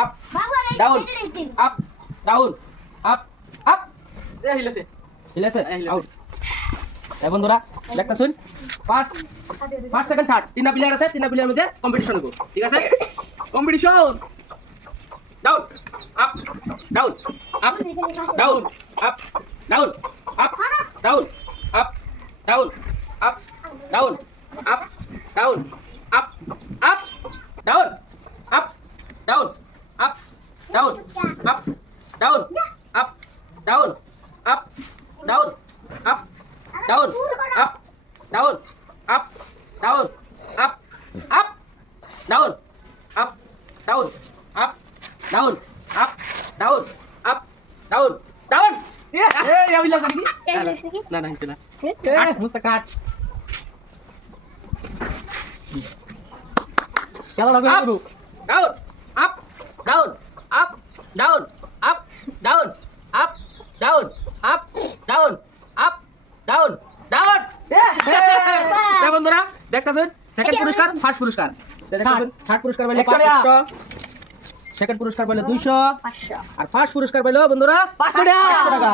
Up down up down up up হিলেছে হিলেছে out এই বন্ধুরা দেখতা শুন 5 সেকেন্ড থার্ড তিনটা প্লেয়ার আছে তিনটা প্লেয়ারের মধ্যে কম্পিটিশন হবে ঠিক আছে competition down up down up down up down up down up down up down up down up up down up down up down up down up down up down up down up down up down up up down up down up down up down up down down এ আবিলা সাকি না না হিলছে না কাট মুস্তাকাট খেলা লাগবে up, শুরু down, up, down, up, down, up, down, up, down, up, down, up, down, down. তা বন্ধুরা দেখতাছেন সেকেন্ড পুরস্কার ফার্স্ট পুরস্কার দেখতাছেন থার্ড পুরস্কার পাইলে 100 সেকেন্ড পুরস্কার পাইলে 200 500 আর ফার্স্ট পুরস্কার পাইলো বন্ধুরা 500 টাকা। 500 টাকা